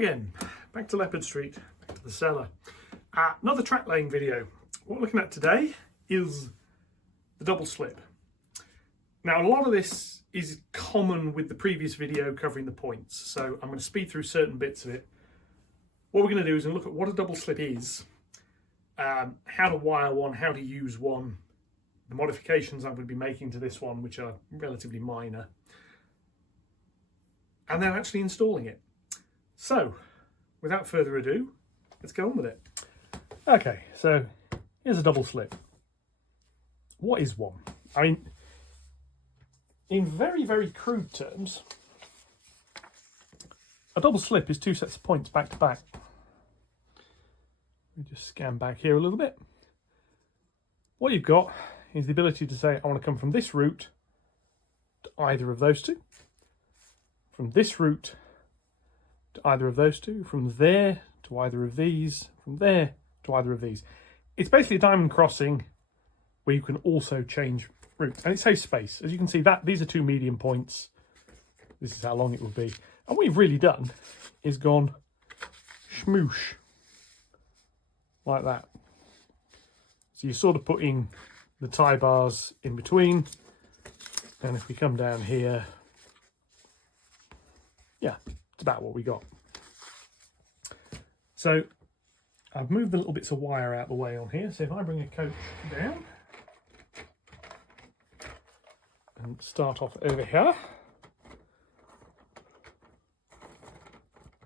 again, back to Leopard Street, back to the cellar. Another track laying video. What we're looking at today is the double slip. Now, a lot of this is common with the previous video covering the points, so I'm going to speed through certain bits of it. What we're going to do is look at what a double slip is, how to wire one, how to use one, the modifications I'm going to be making to this one, which are relatively minor, and then actually installing it. So, without further ado, let's get on with it. Okay, so here's a double slip. What is one? I mean, in very, very crude terms, a double slip is two sets of points back to back. Let me just scan back here a little bit. What you've got is the ability to say, I want to come from this route to either of those two, from this route to either of those two, from there to either of these, from there to either of these. It's basically a diamond crossing where you can also change route, and it saves space. As you can see, that these are two medium points. This is how long it will be. And what you've really done is gone smoosh like that. So you're sort of putting the tie bars in between, and if we come down here, yeah, it's about what we got. So I've moved the little bits of wire out of the way on here. So if I bring a coach down and start off over here,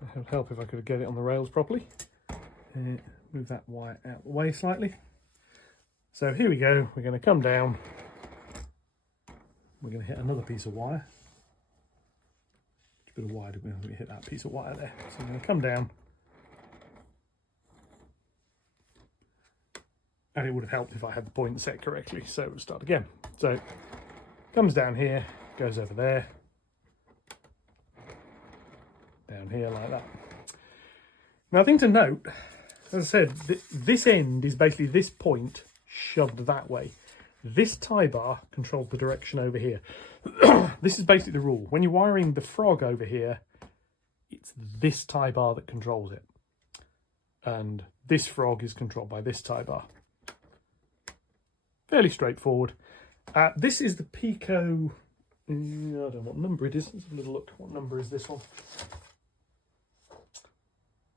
it would help if I could get it on the rails properly. Move that wire out of the way slightly. So here we go. We're going to come down. We're going to hit another piece of wire. Bit of wire, we hit that piece of wire there. So I'm going to come down, and it would have helped if I had the point set correctly. So we'll start again. So comes down here, goes over there, down here like that. Now, a thing to note, as I said, this end is basically this point shoved that way. This tie bar controls the direction over here. This is basically the rule. When you're wiring the frog over here, it's this tie bar that controls it. And this frog is controlled by this tie bar. Fairly straightforward. This is the PECO... I don't know what number it is. Let's have a little look. What number is this one?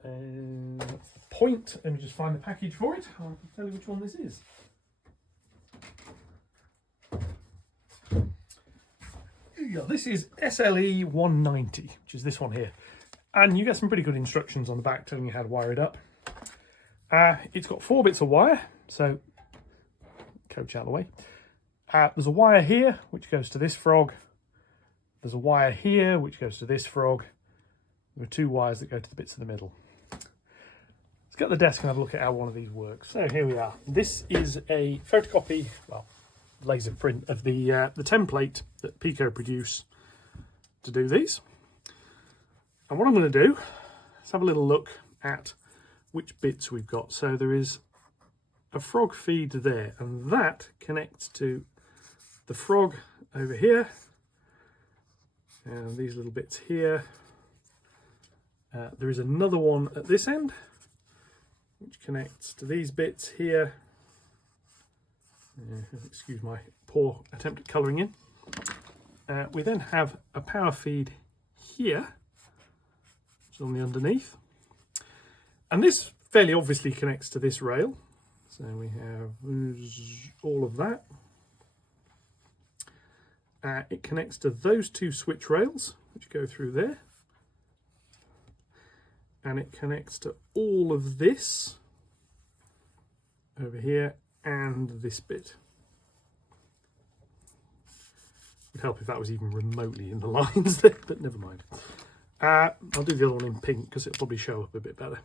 That's the point. Let me just find the package for it. I'll tell you which one this is. Yeah, this is SLE190, which is this one here. And you get some pretty good instructions on the back telling you how to wire it up. It's got 4 bits of wire, so coach out of the way. There's a wire here, which goes to this frog. There's a wire here, which goes to this frog. There are 2 wires that go to the bits in the middle. Let's get the desk and have a look at how one of these works. So here we are. This is a photocopy, well, laser print of the template that PECO produce to do these. And what I'm going to do is have a little look at which bits we've got. So there is a frog feed there, and that connects to the frog over here, and these little bits here. There is another one at this end which connects to these bits here. Excuse my poor attempt at colouring in. We then have a power feed here, which is on the underneath. And this fairly obviously connects to this rail. So we have all of that. It connects to those 2 switch rails, which go through there. And it connects to all of this over here and this bit. It would help if that was even remotely in the lines there, but never mind. I'll do the other one in pink because it'll probably show up a bit better.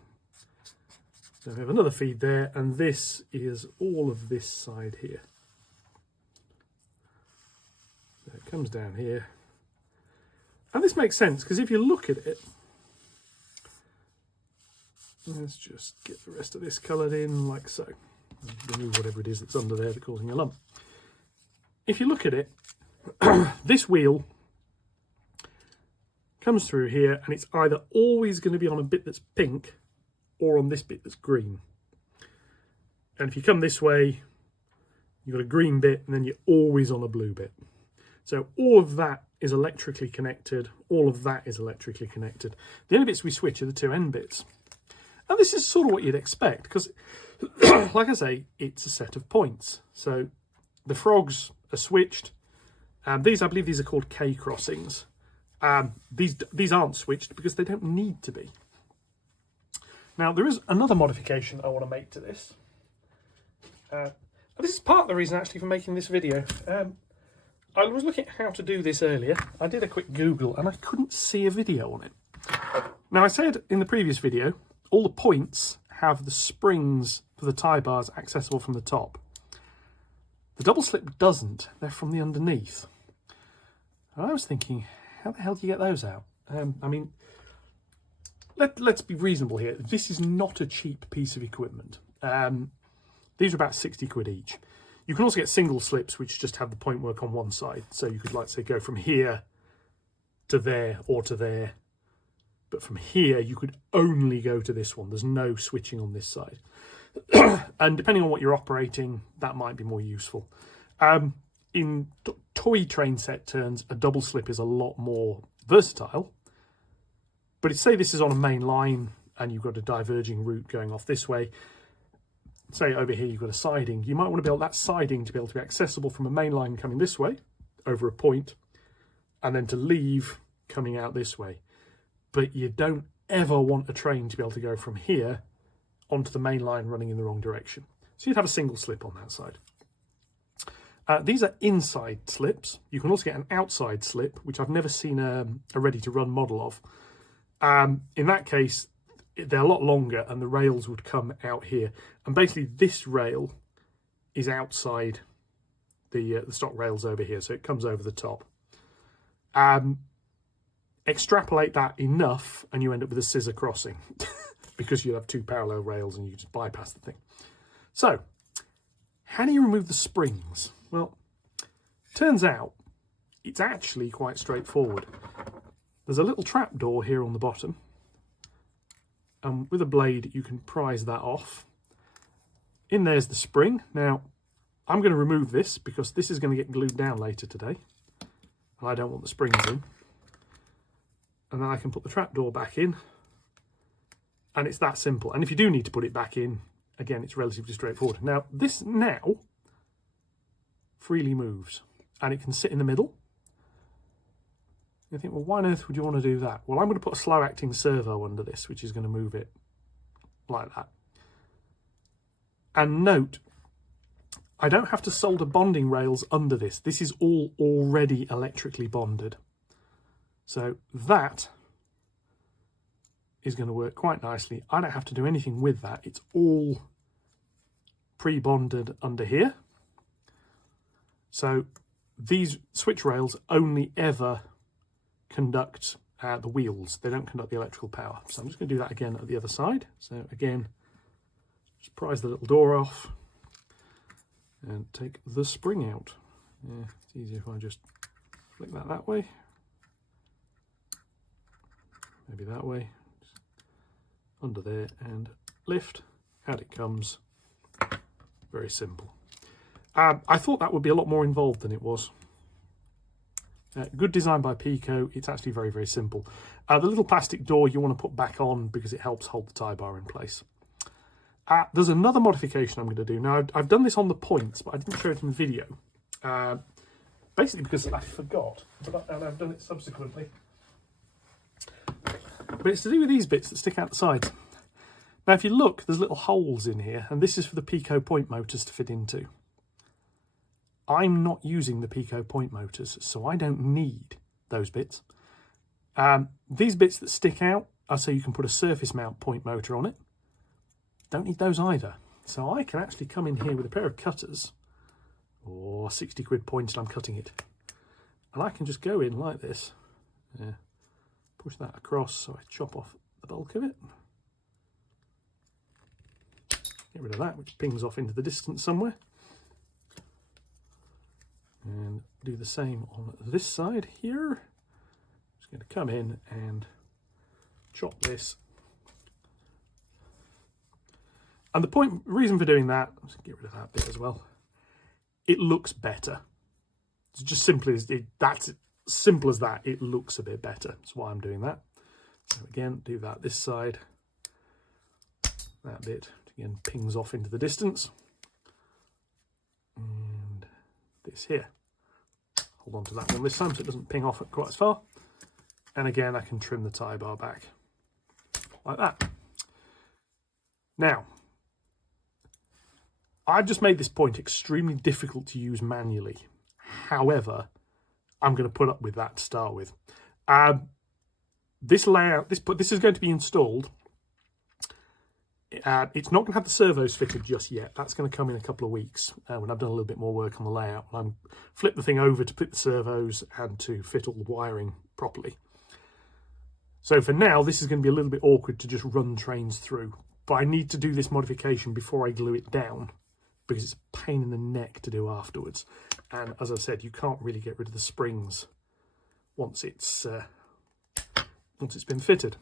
So we have another feed there, and this is all of this side here. So it comes down here. And this makes sense because if you look at it, let's just get the rest of this coloured in like so. Remove whatever it is that's under there that's causing a lump. If you look at it, this wheel comes through here, and it's either always going to be on a bit that's pink or on this bit that's green. And if you come this way, you've got a green bit, and then you're always on a blue bit. So all of that is electrically connected. All of that is electrically connected. The only bits we switch are the two end bits. And this is sort of what you'd expect, because, like I say, it's a set of points. So the frogs are switched. These, I believe these are called K crossings. These aren't switched because they don't need to be. Now, there is another modification I want to make to this. This is part of the reason, actually, for making this video. I was looking at how to do this earlier. I did a quick Google, and I couldn't see a video on it. Now, I said in the previous video, all the points have the springs for the tie bars accessible from the top. The double slip doesn't. They're from the underneath. And I was thinking, how the hell do you get those out? I mean, let's be reasonable here. This is not a cheap piece of equipment. These are about 60 quid each. You can also get single slips, which just have the point work on one side. So you could, like, say, go from here to there or to there. But from here, you could only go to this one. There's no switching on this side. And depending on what you're operating, that might be more useful. In toy train set turns, a double slip is a lot more versatile. But say this is on a main line and you've got a diverging route going off this way. Say over here you've got a siding. You might want to build that siding to be able to be accessible from a main line coming this way over a point, and then to leave coming out this way. But you don't ever want a train to be able to go from here onto the main line running in the wrong direction. So you'd have a single slip on that side. These are inside slips. You can also get an outside slip, which I've never seen a ready-to-run model of. In that case, they're a lot longer, and the rails would come out here. And basically, this rail is outside the stock rails over here, so it comes over the top. Extrapolate that enough, and you end up with a scissor crossing, because you have two parallel rails, and you just bypass the thing. So, how do you remove the springs? Well, turns out it's actually quite straightforward. There's a little trap door here on the bottom. And with a blade, you can prise that off. In there's the spring. Now, I'm going to remove this because this is going to get glued down later today. And I don't want the springs in. And then I can put the trapdoor back in. And it's that simple. And if you do need to put it back in, again, it's relatively straightforward. Now, this now freely moves. And it can sit in the middle. You think, well, why on earth would you want to do that? Well, I'm going to put a slow-acting servo under this, which is going to move it like that. And note, I don't have to solder bonding rails under this. This is all already electrically bonded. So that is going to work quite nicely. I don't have to do anything with that. It's all pre-bonded under here. So these switch rails only ever conduct the wheels. They don't conduct the electrical power. So I'm just going to do that again at the other side. So again, just prise the little door off and take the spring out. Yeah, it's easier if I just flick that way. Maybe that way. Just under there and lift. Out it comes. Very simple. I thought that would be a lot more involved than it was. Good design by PECO. It's actually very, very simple. The little plastic door you want to put back on because it helps hold the tie bar in place. There's another modification I'm going to do. Now, I've done this on the points, but I didn't show it in the video. Basically because I forgot, and I've done it subsequently. But it's to do with these bits that stick out the sides. Now, if you look, there's little holes in here, and this is for the PECO point motors to fit into. I'm not using the PECO point motors, so I don't need those bits. These bits that stick out are so you can put a surface mount point motor on it. Don't need those either. So I can actually come in here with a pair of cutters, or 60 quid points and I'm cutting it. And I can just go in like this, push that across so I chop off the bulk of it. Get rid of that, which pings off into the distance somewhere. And do the same on this side here. Just going to come in and chop this. And the reason for doing that, let's get rid of that bit as well. It looks better. It's just simply that's simple as that. It looks a bit better. That's why I'm doing that. So again, do that this side. That bit again pings off into the distance. And this here. Hold on to that one this time so it doesn't ping off quite as far. And again, I can trim the tie bar back like that. Now, I've just made this point extremely difficult to use manually. However, I'm going to put up with that to start with. This layout, this is going to be installed. It's not going to have the servos fitted just yet. That's going to come in a couple of weeks when I've done a little bit more work on the layout. I'm flip the thing over to put the servos and to fit all the wiring properly. So for now, this is going to be a little bit awkward to just run trains through. But I need to do this modification before I glue it down, because it's a pain in the neck to do afterwards. And as I said, you can't really get rid of the springs once it's been fitted.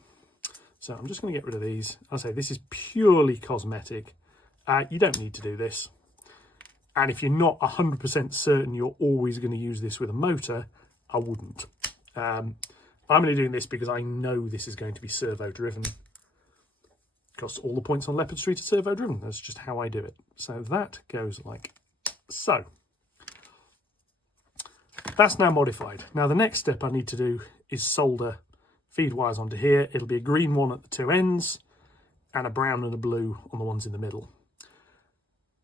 So I'm just going to get rid of these. I say this is purely cosmetic. You don't need to do this. And if you're not 100% certain you're always going to use this with a motor, I wouldn't. I'm only doing this because I know this is going to be servo driven. Because all the points on Leopard Street are servo driven. That's just how I do it. So that goes like so. That's now modified. Now the next step I need to do is solder feed wires onto here. It'll be a green one at the two ends and a brown and a blue on the ones in the middle.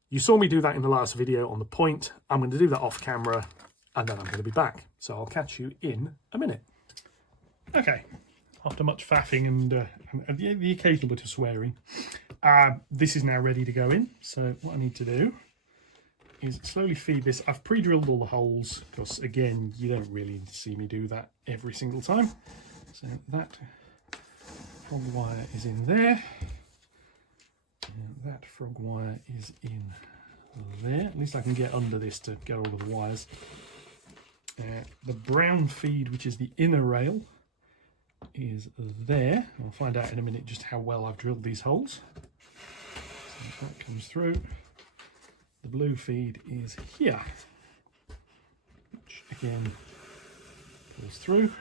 You saw me do that in the last video on the point. I'm going to do that off camera and then I'm going to be back. So I'll catch you in a minute. Okay, after much faffing and the occasional bit of swearing, this is now ready to go in. So what I need to do is slowly feed this. I've pre-drilled all the holes because, again, you don't really see me do that every single time. So that frog wire is in there. And that frog wire is in there. At least I can get under this to get all of the wires. The brown feed, which is the inner rail, is there. I'll find out in a minute just how well I've drilled these holes. So that comes through. The blue feed is here, which again pulls through.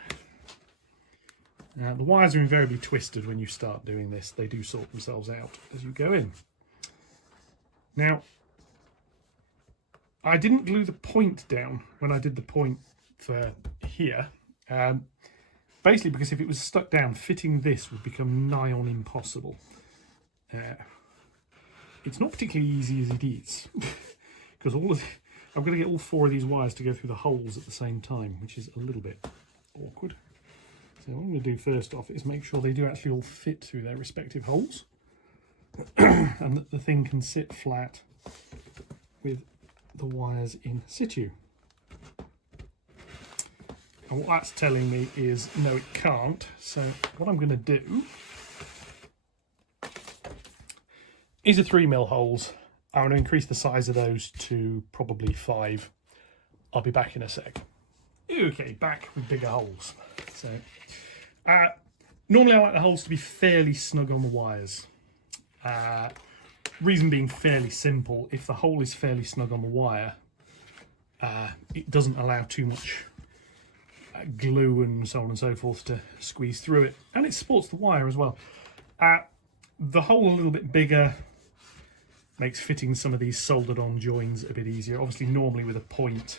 Now the wires are invariably twisted when you start doing this. They do sort themselves out as you go in. Now, I didn't glue the point down when I did the point for here. Basically because if it was stuck down, fitting this would become nigh on impossible. It's not particularly easy as it is, because I'm going to get all four of these wires to go through the holes at the same time, which is a little bit awkward. So what I'm going to do first off is make sure they do actually all fit through their respective holes, and that the thing can sit flat with the wires in situ. And what that's telling me is no, it can't. So what I'm going to do is a 3mm holes. I'm going to increase the size of those to probably 5. I'll be back in a sec. Okay, back with bigger holes. So normally I like the holes to be fairly snug on the wires. Reason being fairly simple. If the hole is fairly snug on the wire, it doesn't allow too much glue and so on and so forth to squeeze through it, and it supports the wire as well. The hole a little bit bigger makes fitting some of these soldered on joins a bit easier. Obviously normally with a point,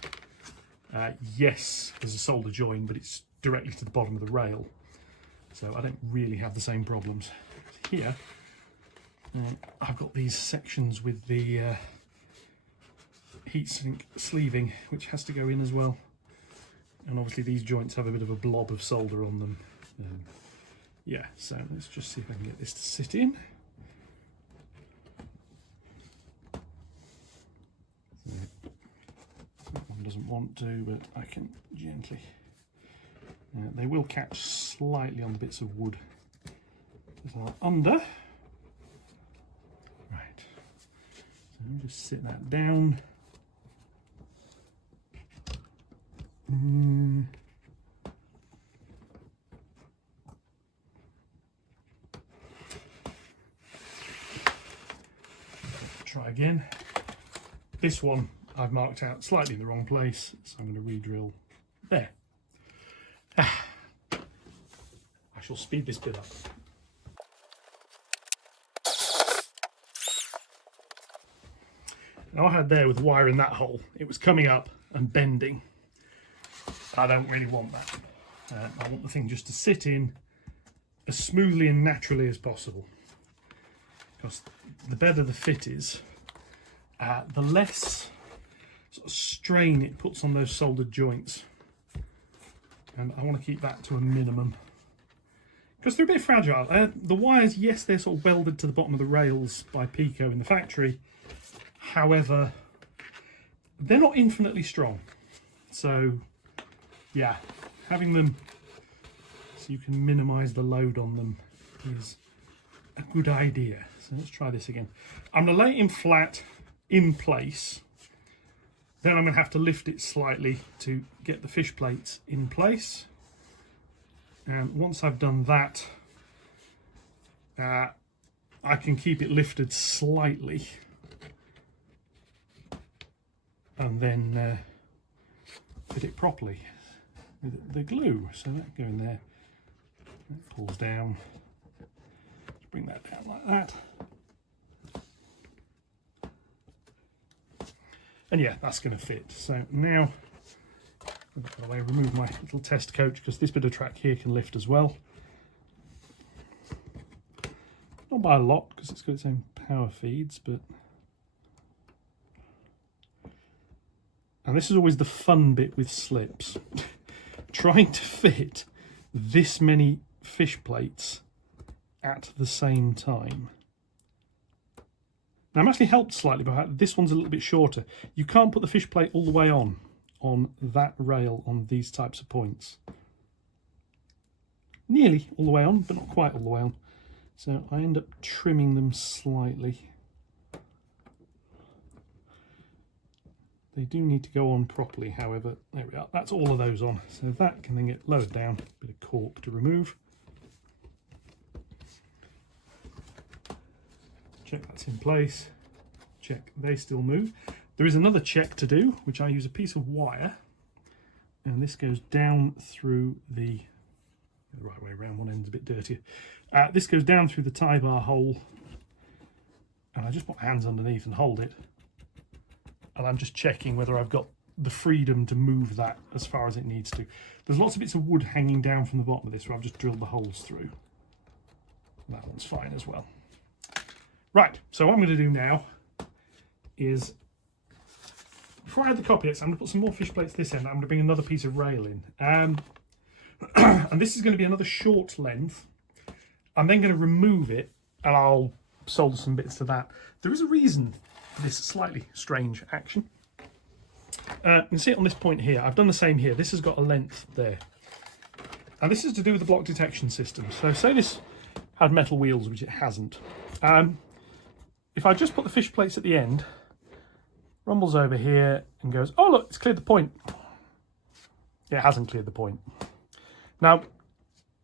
yes, there's a solder join, but it's directly to the bottom of the rail, so I don't really have the same problems. Here I've got these sections with the heatsink sleeving, which has to go in as well. And obviously these joints have a bit of a blob of solder on them. Yeah, so let's just see if I can get this to sit in. So, that one doesn't want to, but I can gently. They will catch slightly on the bits of wood that are under. Right, so I'll just sit that down. try again. This one I've marked out slightly in the wrong place, so I'm going to re-drill there. I shall speed this bit up. Now I had there with wire in that hole, it was coming up and bending. I don't really want that. I want the thing just to sit in as smoothly and naturally as possible. Because the better the fit is, the less sort of strain it puts on those soldered joints. And I want to keep that to a minimum. Because they're a bit fragile. The wires, yes, they're sort of welded to the bottom of the rails by PECO in the factory. However, they're not infinitely strong. So, yeah, having them so you can minimise the load on them is a good idea. So let's try this again. I'm going to lay it in flat in place. Then I'm going to have to lift it slightly to get the fish plates in place. And once I've done that, I can keep it lifted slightly. And then fit it properly with the glue. So that go in there, that pulls down. Let's bring that down like that. And yeah, that's going to fit. So now, by the way, remove my little test coach because this bit of track here can lift as well. Not by a lot because it's got its own power feeds, but. And this is always the fun bit with slips. Trying to fit this many fish plates at the same time. Now I'm actually helped slightly by that. This one's a little bit shorter. You can't put the fish plate all the way on that rail on these types of points. Nearly all the way on, but not quite all the way on. So I end up trimming them slightly. They do need to go on properly, however. There we are, that's all of those on. So that can then get lowered down, a bit of cork to remove. Check that's in place. Check they still move. There is another check to do, which I use a piece of wire. And this goes down through the right way around, one end's a bit dirtier. This goes down through the tie bar hole. And I just put my hands underneath and hold it. And I'm just checking whether I've got the freedom to move that as far as it needs to. There's lots of bits of wood hanging down from the bottom of this where I've just drilled the holes through. That one's fine as well. Right, so what I'm going to do now is, before I add the coppiets, I'm going to put some more fish plates this end. I'm going to bring another piece of rail in. And this is going to be another short length. I'm then going to remove it and I'll solder some bits to that. There is a reason this slightly strange action. You can see it on this point here. I've done the same here. This has got a length there. And this is to do with the block detection system. So say this had metal wheels, which it hasn't. If I just put the fish plates at the end, rumbles over here and goes, oh look, it's cleared the point. Yeah, it hasn't cleared the point. Now,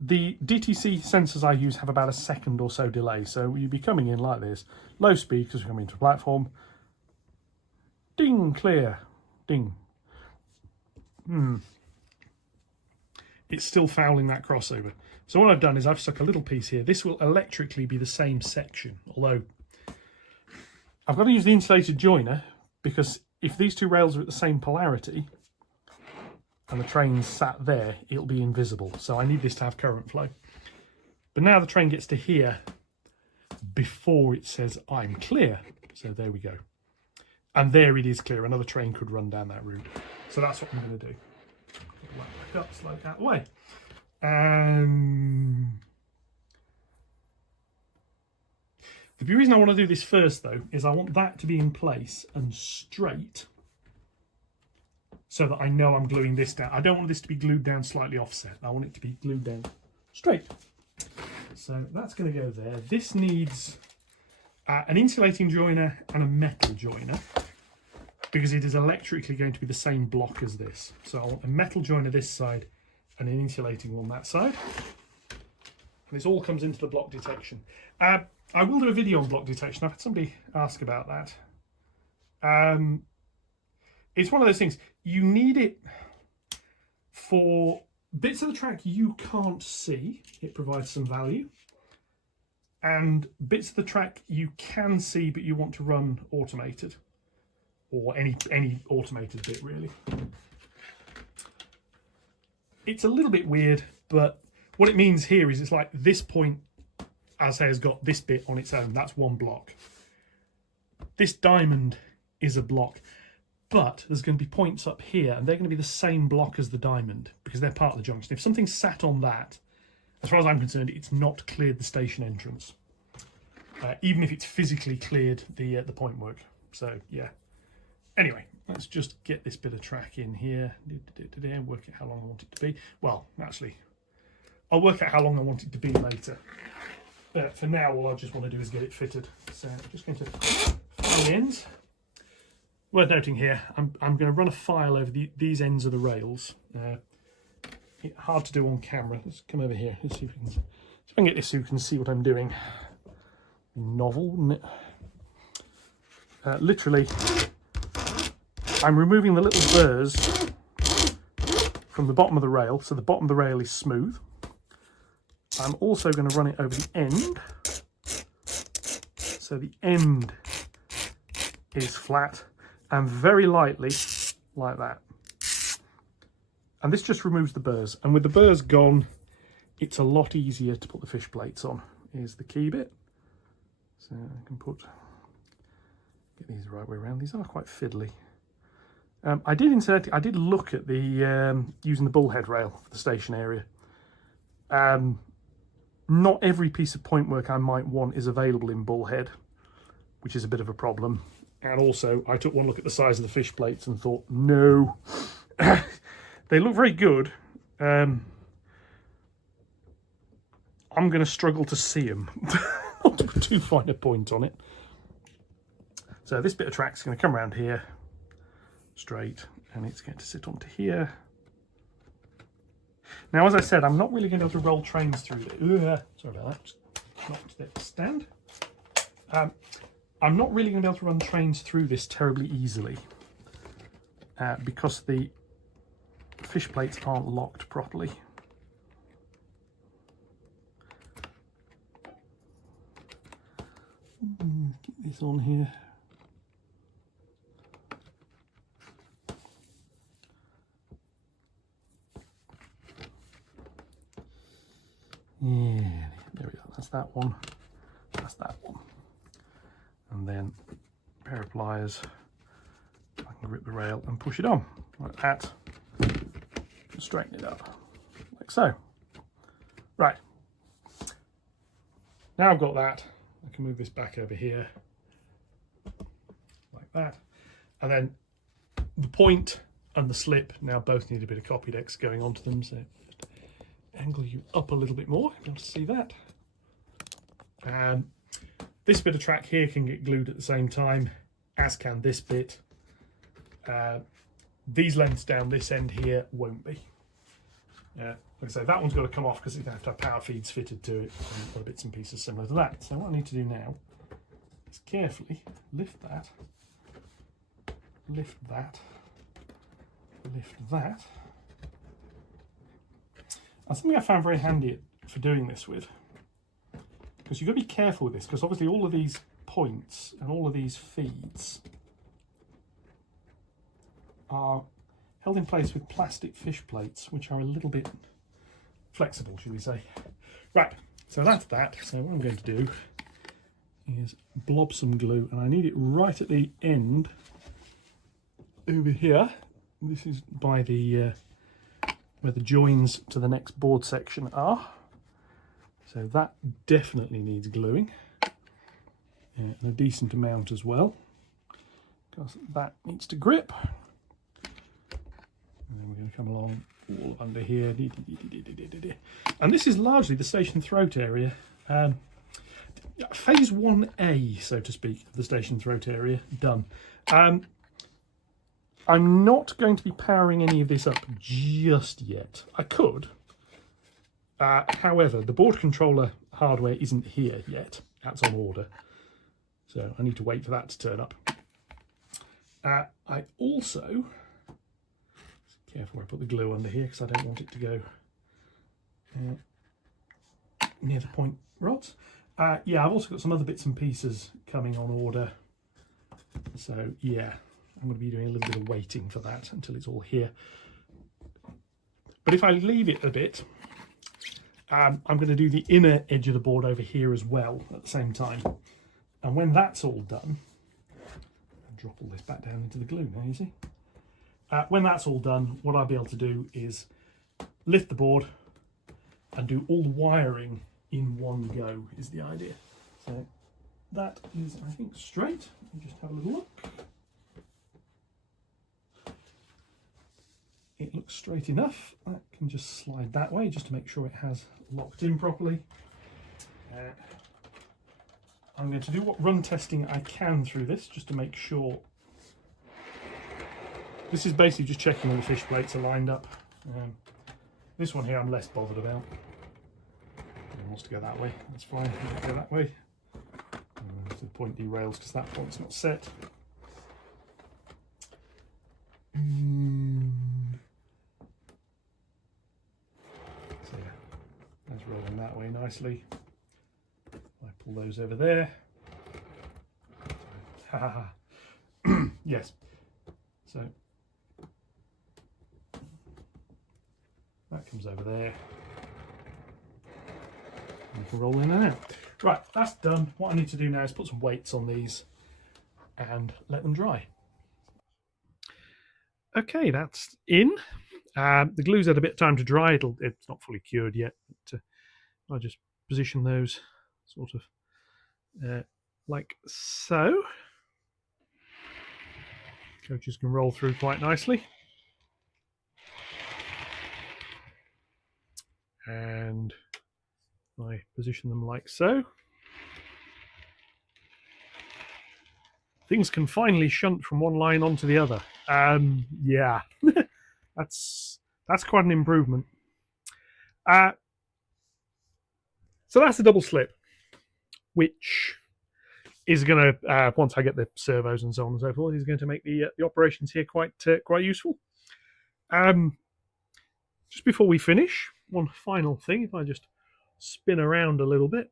the DTC sensors I use have about a second or so delay, so you'd be coming in like this, low speed because we're coming into a platform, ding, clear, ding. It's still fouling that crossover. So what I've done is I've stuck a little piece here. This will electrically be the same section, although I've got to use the insulated joiner because if these two rails are at the same polarity, and the train's sat there, it'll be invisible. So I need this to have current flow. But now the train gets to here before it says I'm clear. So there we go. And there it is clear. Another train could run down that route. So that's what I'm going to do. Back up, slide that away. The reason I want to do this first though is I want that to be in place and straight, so that I know I'm gluing this down. I don't want this to be glued down slightly offset. I want it to be glued down straight. So that's going to go there. This needs an insulating joiner and a metal joiner because it is electrically going to be the same block as this. So I want a metal joiner this side and an insulating one that side. this all comes into the block detection. I will do a video on block detection. I've had somebody ask about that. It's one of those things, you need it for bits of the track you can't see. It provides some value. And bits of the track you can see but you want to run automated, or any automated bit really. It's a little bit weird, but what it means here is it's like this point, as I say, has got this bit on its own. That's one block. This diamond is a block, but there's going to be points up here and they're going to be the same block as the diamond because they're part of the junction. If something sat on that, as far as I'm concerned, it's not cleared the station entrance, even if it's physically cleared the point work. So yeah. Anyway, let's just get this bit of track in here. Work out how long I want it to be. Well, actually, I'll work out how long I want it to be later. For now, all I just want to do is get it fitted. So I'm just going to file the ends. Worth noting here, I'm going to run a file over these ends of the rails. Hard to do on camera. Let's come over here. Let's see if we can get this so you can see what I'm doing. Novel, wouldn't it? Literally, I'm removing the little burrs from the bottom of the rail, so the bottom of the rail is smooth. I'm also going to run it over the end, so the end is flat, and very lightly, like that. And this just removes the burrs, and with the burrs gone, it's a lot easier to put the fish plates on. Here's the key bit, so I can get these the right way around. These are quite fiddly. I did look at the using the bullhead rail for the station area. Not every piece of point work I might want is available in bullhead, which is a bit of a problem. And also, I took one look at the size of the fish plates and thought, no, they look very good. I'm going to struggle to see them. Not to put too fine a point on it. So this bit of track's going to come around here, straight, and it's going to sit onto here. Now, as I said, I'm not really going to be able to roll trains through it. Sorry about that. Just knocked the stand. I'm not really going to be able to run trains through this terribly easily because the fish plates aren't locked properly. Get this on here. Yeah, there we go. That's that one. That's that one. And then a pair of pliers. I can grip the rail and push it on like that. And straighten it up like so. Right. Now I've got that, I can move this back over here like that. And then the point and the slip now both need a bit of Copydex going onto them. So angle you up a little bit more, you'll be able to see that. This bit of track here can get glued at the same time, as can this bit. These lengths down this end here won't be. Like I say, that one's got to come off because it's going to have power feeds fitted to it and other bits and pieces similar to that. So what I need to do now is carefully lift that, lift that, lift that. And something I found very handy for doing this with, because you've got to be careful with this, because obviously all of these points and all of these feeds are held in place with plastic fish plates, which are a little bit flexible, shall we say. Right, so that's that. So what I'm going to do is blob some glue, and I need it right at the end over here. This is by the where the joins to the next board section are. So that definitely needs gluing, and a decent amount as well, because that needs to grip. And then we're going to come along all under here. And this is largely the station throat area. Phase 1A, so to speak, of the station throat area done. I'm not going to be powering any of this up just yet. I could, However, the board controller hardware isn't here yet. That's on order. So I need to wait for that to turn up. I also, careful where I put the glue under here because I don't want it to go near the point rods. Yeah, I've also got some other bits and pieces coming on order. So yeah, I'm going to be doing a little bit of waiting for that until it's all here. But if I leave it a bit, I'm going to do the inner edge of the board over here as well at the same time. And when that's all done, I'll drop all this back down into the glue now, you see. When that's all done, what I'll be able to do is lift the board and do all the wiring in one go is the idea. So that is, I think, straight. Let me just have a little look. It looks straight enough. I can just slide that way just to make sure it has locked in properly. I'm going to do what run testing I can through this just to make sure. This is basically just checking all the fish plates are lined up. This one here I'm less bothered about. It wants to go that way, that's fine. Go that way. To the point derails because that point's not set. So yeah, that's rolling that way nicely. I pull those over there. Yes. So that comes over there. And you can roll in and out. Right, that's done. What I need to do now is put some weights on these and let them dry. Okay, that's in. The glue's had a bit of time to dry. It's not fully cured yet. But, I'll just position those sort of like so. Coaches can roll through quite nicely. And I position them like so. Things can finally shunt from one line onto the other. Yeah, that's quite an improvement. So that's a double slip, which is going to, once I get the servos and so on and so forth, is going to make the operations here quite useful. Just before we finish, one final thing, if I just spin around a little bit.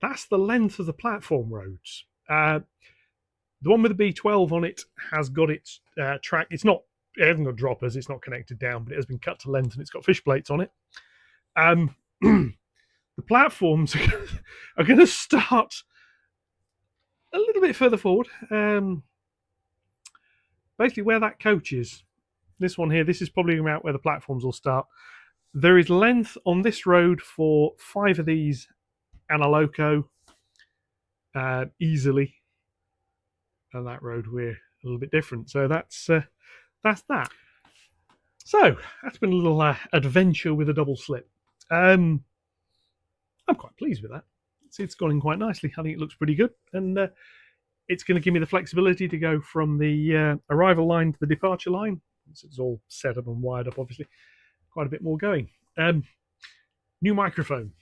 That's the length of the platform roads. The one with the B12 on it has got its track. It hasn't got droppers, it's not connected down, but it has been cut to length and it's got fish plates on it. The platforms are going to start a little bit further forward. Basically where that coach is. This one here, this is probably about where the platforms will start. There is length on this road for 5 of these and a loco easily. And that road we're a little bit different. So that's that. So that's been a little adventure with a double slip. I'm quite pleased with that. It's gone in quite nicely. I think it looks pretty good, and it's going to give me the flexibility to go from the arrival line to the departure line. It's all set up and wired up, obviously. Quite a bit more going. New microphone.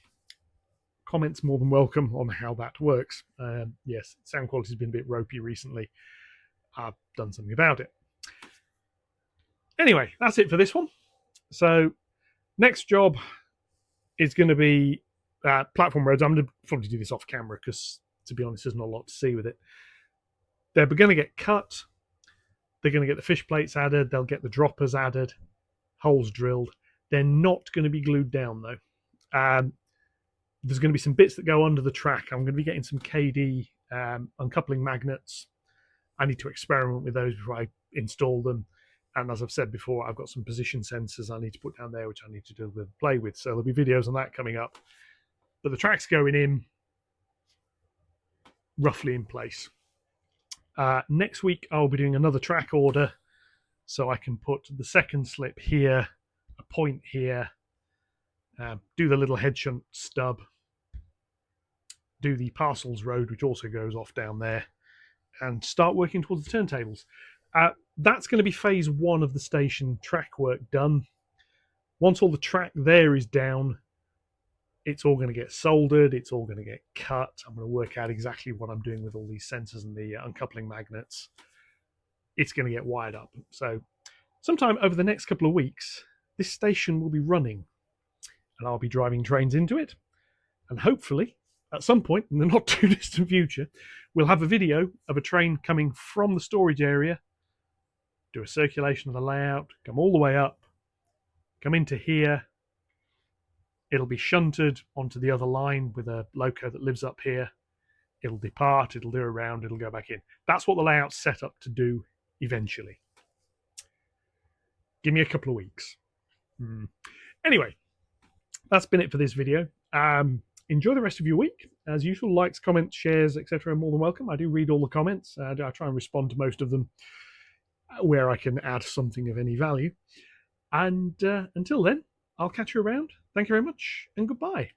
Comments more than welcome on how that works. Yes, sound quality's been a bit ropey recently. I've done something about it. Anyway, that's it for this one. So next job is going to be platform roads. I'm going to probably do this off camera because, to be honest, there's not a lot to see with it. They're going to get cut. They're going to get the fish plates added. They'll get the droppers added, holes drilled. They're not going to be glued down, though. There's going to be some bits that go under the track. I'm going to be getting some KD uncoupling magnets. I need to experiment with those before I install them. And as I've said before, I've got some position sensors I need to put down there, which I need to do a bit of play with. So there'll be videos on that coming up. But the track's going in roughly in place. Next week, I'll be doing another track order. So I can put the second slip here, a point here, do the little head shunt stub, do the parcels road, which also goes off down there, and start working towards the turntables. That's going to be phase one of the station track work done. Once all the track there is down, it's all going to get soldered, it's all going to get cut. I'm going to work out exactly what I'm doing with all these sensors and the uncoupling magnets. It's going to get wired up. So sometime over the next couple of weeks, this station will be running, and I'll be driving trains into it. And hopefully, at some point in the not too distant future, we'll have a video of a train coming from the storage area, do a circulation of the layout, come all the way up, come into here. It'll be shunted onto the other line with a loco that lives up here. It'll depart, it'll do a round, it'll go back in. That's what the layout's set up to do eventually. Give me a couple of weeks. Anyway, that's been it for this video. Enjoy the rest of your week. As usual, likes, comments, shares, etc. are more than welcome. I do read all the comments. I try and respond to most of them where I can add something of any value. And until then, I'll catch you around. Thank you very much, and goodbye.